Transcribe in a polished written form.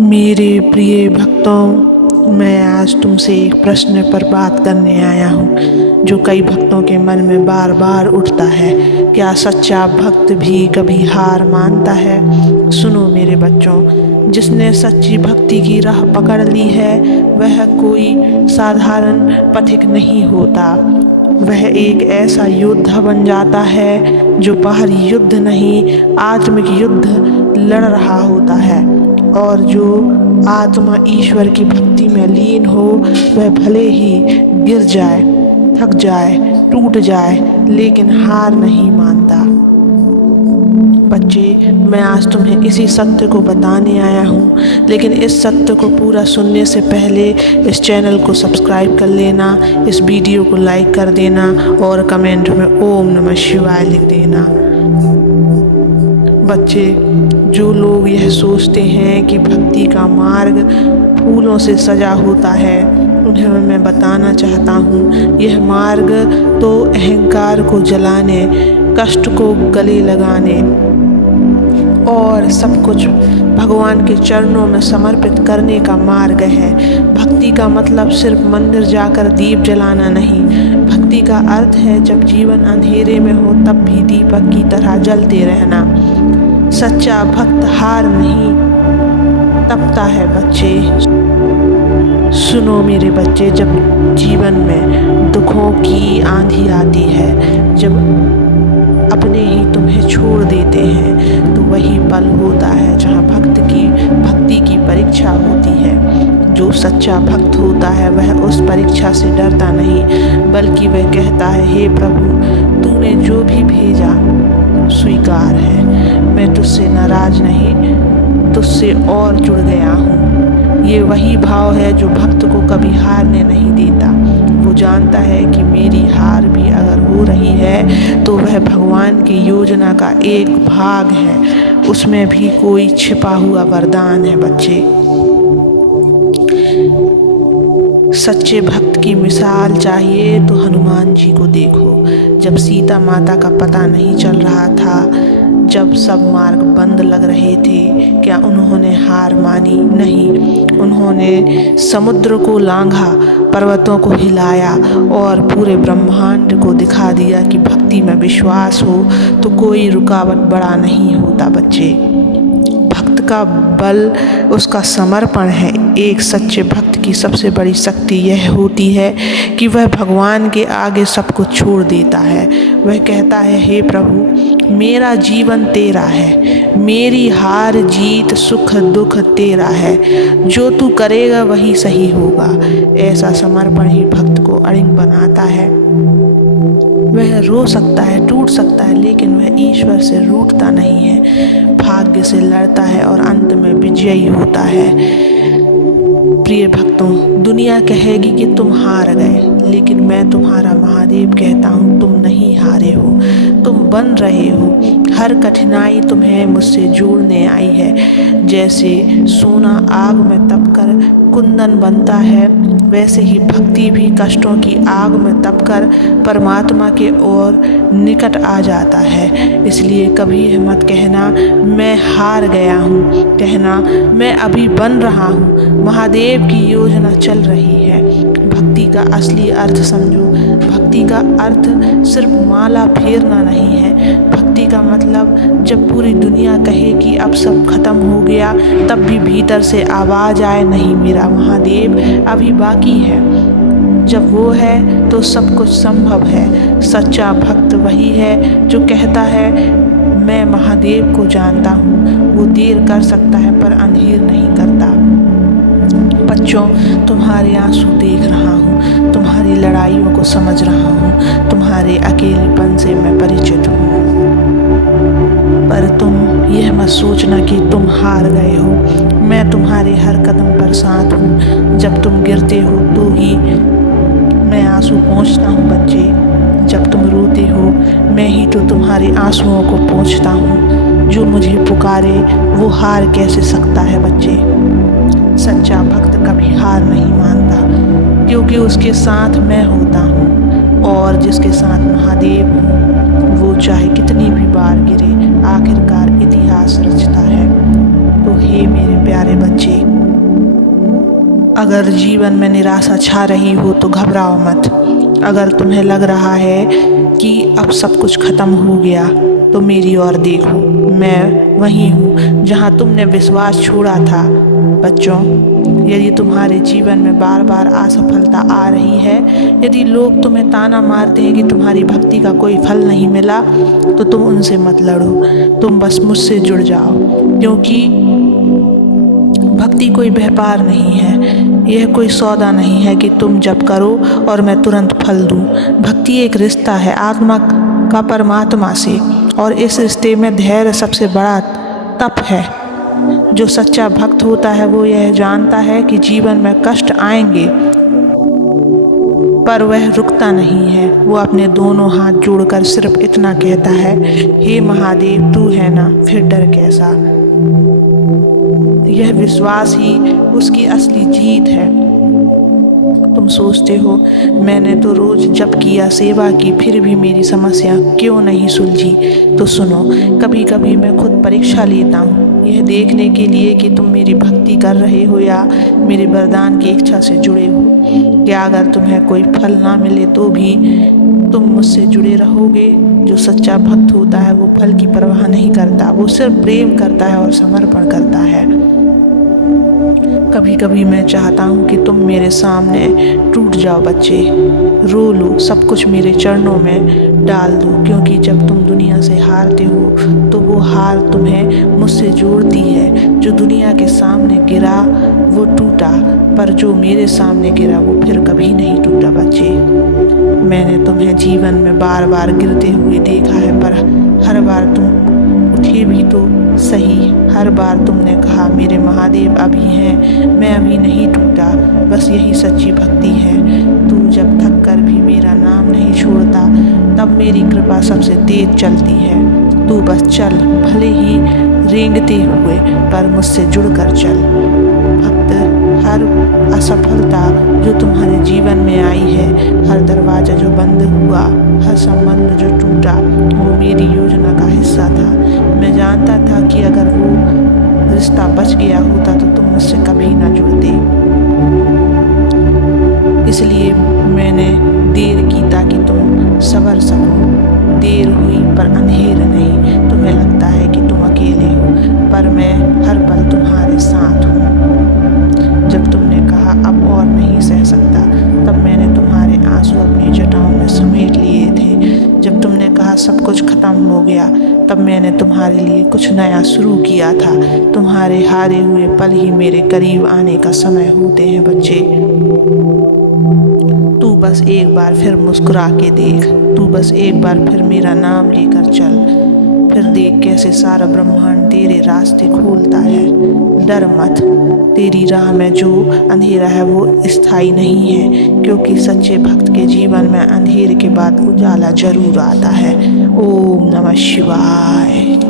मेरे प्रिय भक्तों, मैं आज तुमसे एक प्रश्न पर बात करने आया हूँ जो कई भक्तों के मन में बार बार उठता है। क्या सच्चा भक्त भी कभी हार मानता है? सुनो मेरे बच्चों, जिसने सच्ची भक्ति की राह पकड़ ली है वह कोई साधारण पथिक नहीं होता। वह एक ऐसा योद्धा बन जाता है जो बाहरी युद्ध नहीं, आत्मिक युद्ध लड़ रहा होता है। और जो आत्मा ईश्वर की भक्ति में लीन हो वह भले ही गिर जाए, थक जाए, टूट जाए, लेकिन हार नहीं मानता। बच्चे, मैं आज तुम्हें इसी सत्य को बताने आया हूँ, लेकिन इस सत्य को पूरा सुनने से पहले इस चैनल को सब्सक्राइब कर लेना, इस वीडियो को लाइक कर देना और कमेंट में ओम नमः शिवाय लिख देना। बच्चे, जो लोग यह सोचते हैं कि भक्ति का मार्ग फूलों से सजा होता है, उन्हें मैं बताना चाहता हूँ यह मार्ग तो अहंकार को जलाने, कष्ट को गले लगाने और सब कुछ भगवान के चरणों में समर्पित करने का मार्ग है। भक्ति का मतलब सिर्फ मंदिर जाकर दीप जलाना नहीं। भक्ति का अर्थ है जब जीवन अंधेरे में हो तब भी दीपक की तरह जलते रहना। सच्चा भक्त हार नहीं तपता है। बच्चे सुनो मेरे बच्चे, जब जीवन में दुखों की आंधी आती है, जब अपने ही तुम्हें छोड़ देते हैं, तो वही पल होता है जहाँ भक्ति की परीक्षा होती है। जो सच्चा भक्त होता है वह उस परीक्षा से डरता नहीं, बल्कि वह कहता है, हे प्रभु, तूने जो भी भेजा स्वीकार है। मैं तुझसे नाराज नहीं, तुझसे और जुड़ गया हूँ। ये वही भाव है जो भक्त को कभी हारने नहीं देता। वो जानता है कि मेरी हार भी अगर हो रही है तो वह भगवान की योजना का एक भाग है, उसमें भी कोई छिपा हुआ वरदान है। बच्चे, सच्चे भक्त की मिसाल चाहिए तो हनुमान जी को देखो। जब सीता माता का पता नहीं चल रहा था, जब सब मार्ग बंद लग रहे थे, क्या उन्होंने हार मानी? नहीं, उन्होंने समुद्र को लांघा, पर्वतों को हिलाया और पूरे ब्रह्मांड को दिखा दिया कि भक्ति में विश्वास हो तो कोई रुकावट बड़ा नहीं होता। बच्चे, भक्त का बल उसका समर्पण है। एक सच्चे भक्त की सबसे बड़ी शक्ति यह होती है कि वह भगवान के आगे सब कुछ छोड़ देता है। वह कहता है, हे प्रभु, मेरा जीवन तेरा है, मेरी हार जीत सुख दुख तेरा है, जो तू करेगा वही सही होगा। ऐसा समर्पण ही भक्त को अड़िग बनाता है। वह रो सकता है, टूट सकता है, लेकिन वह ईश्वर से रूठता नहीं है, भाग्य से लड़ता है और अंत में विजयी होता है। प्रिय भक्तों, दुनिया कहेगी कि तुम हार गए, लेकिन मैं तुम्हारा महादेव कहता हूँ, तुम नहीं हारे हो, तुम बन रहे हो। हर कठिनाई तुम्हें मुझसे जोड़ने आई है। जैसे सोना आग में तपकर कुंदन बनता है, वैसे ही भक्ति भी कष्टों की आग में तपकर परमात्मा के ओर निकट आ जाता है। इसलिए कभी मत कहना मैं हार गया हूँ, कहना मैं अभी बन रहा हूँ। महादेव की योजना चल रही है। भक्ति का असली अर्थ समझो। भक्ति का अर्थ सिर्फ माला फेरना नहीं है। भक्ति का मतलब जब पूरी दुनिया कहे कि अब सब खत्म हो गया, तब भी भीतर से आवाज आए, नहीं, मेरा महादेव अभी बाकी है। जब वो है तो सब कुछ संभव है। सच्चा भक्त वही है जो कहता है, मैं महादेव को जानता हूँ, वो देर कर सकता है पर अंधेर नहीं करता। बच्चों, तुम्हारे आंसू देख रहा हूँ, तुम्हारी लड़ाइयों को समझ रहा हूँ, तुम्हारे अकेलेपन से मैं परिचित हूँ, पर तुम यह मत सोचना कि तुम हार गए हो। मैं तुम्हारे हर कदम पर साथ हूँ। जब तुम गिरते हो तो ही मैं आंसू पोंछता हूँ। बच्चे, जब तुम रोते हो मैं ही तो तुम्हारे आंसुओं को पोंछता हूँ। जो मुझे पुकारे वो हार कैसे सकता है? बच्चे, सच्चा भक्त कभी हार नहीं मानता, क्योंकि उसके साथ मैं होता हूँ, और जिसके साथ महादेव हूँ वो चाहे कितनी भी बार गिरे, आखिरकार इतिहास रचता है। तो हे मेरे प्यारे बच्चे, अगर जीवन में निराशा छा रही हो तो घबराओ मत। अगर तुम्हें लग रहा है कि अब सब कुछ खत्म हो गया तो मेरी ओर देखो, मैं वहीं हूँ जहाँ तुमने विश्वास छोड़ा था। बच्चों, यदि तुम्हारे जीवन में बार बार असफलता आ रही है, यदि लोग तुम्हें ताना मारते हैं कि तुम्हारी भक्ति का कोई फल नहीं मिला, तो तुम उनसे मत लड़ो, तुम बस मुझसे जुड़ जाओ। क्योंकि भक्ति कोई व्यापार नहीं है, यह कोई सौदा नहीं है कि तुम जप करो और मैं तुरंत फल दूं। भक्ति एक रिश्ता है आत्मा का परमात्मा से, और इस रिश्ते में धैर्य सबसे बड़ा तप है। जो सच्चा भक्त होता है वो यह जानता है कि जीवन में कष्ट आएंगे, पर वह रुकता नहीं है। वो अपने दोनों हाथ जोड़कर सिर्फ इतना कहता है, हे महादेव तू है ना, फिर डर कैसा। यह विश्वास ही उसकी असली जीत है। तुम सोचते हो मैंने तो रोज जप किया, सेवा की, फिर भी मेरी समस्या क्यों नहीं सुलझी। तो सुनो, कभी कभी मैं खुद परीक्षा लेता हूँ, यह देखने के लिए कि तुम मेरी भक्ति कर रहे हो या मेरे वरदान की इच्छा से जुड़े हो। क्या अगर तुम्हें कोई फल ना मिले तो भी तुम मुझसे जुड़े रहोगे। जो सच्चा भक्त होता है वो फल की परवाह नहीं करता, वो सिर्फ प्रेम करता है और समर्पण करता है। कभी कभी मैं चाहता हूँ कि तुम मेरे सामने टूट जाओ बच्चे, रो लो, सब कुछ मेरे चरणों में डाल दो। क्योंकि जब तुम दुनिया से हारते हो तो वो हार तुम्हें मुझसे जोड़ती है। जो दुनिया के सामने गिरा वो टूटा, पर जो मेरे सामने गिरा वो फिर कभी नहीं टूटा बच्चे। मैंने तुम्हें जीवन में बार बार गिरते हुए देखा है, पर हर बार तुम उठे भी तो सही। हर बार तुमने कहा मेरे महादेव अभी हैं, मैं अभी नहीं टूटा। बस यही सच्ची भक्ति है। तू जब थक कर भी मेरा नाम नहीं छोड़ता, तब मेरी कृपा सबसे तेज चलती है। तू बस चल, भले ही रेंगते हुए, पर मुझसे जुड़कर चल। भक्त, हर असफलता जो तुम्हारे जीवन में आई है, हर दरवाजा जो बंद हुआ, हर संबंध जो टूटा, वो मेरी योजना का हिस्सा था। मैं जानता था कि अगर वो रिश्ता बच गया होता तो तुम मुझसे कभी ना जुड़ते। इसलिए मैंने देर की ताकि तुम संवर सको। देर हुई पर अंधेर नहीं। तुम्हें लगता है कि तुम अकेले हो, पर मैं हर पल तुम्हारे साथ हूँ। जब तुमने कहा अब और नहीं सह सकता, तब मैंने तुम्हारे आंसू अपनी जटाओं में समेट लिए थे। जब तुमने कहा सब कुछ खत्म हो गया, तब मैंने तुम्हारे लिए कुछ नया शुरू किया था। तुम्हारे हारे हुए पल ही मेरे करीब आने का समय होते हैं बच्चे। तू बस एक बार फिर मुस्कुरा के देख, तू बस एक बार फिर मेरा नाम लेकर चल, फिर देख कैसे सारा ब्रह्मांड तेरे रास्ते खोलता है। डर मत, तेरी राह में जो अंधेरा है वो स्थायी नहीं है, क्योंकि सच्चे भक्त के जीवन में अंधेरे के बाद उजाला जरूर आता है। ओम नमः शिवाय।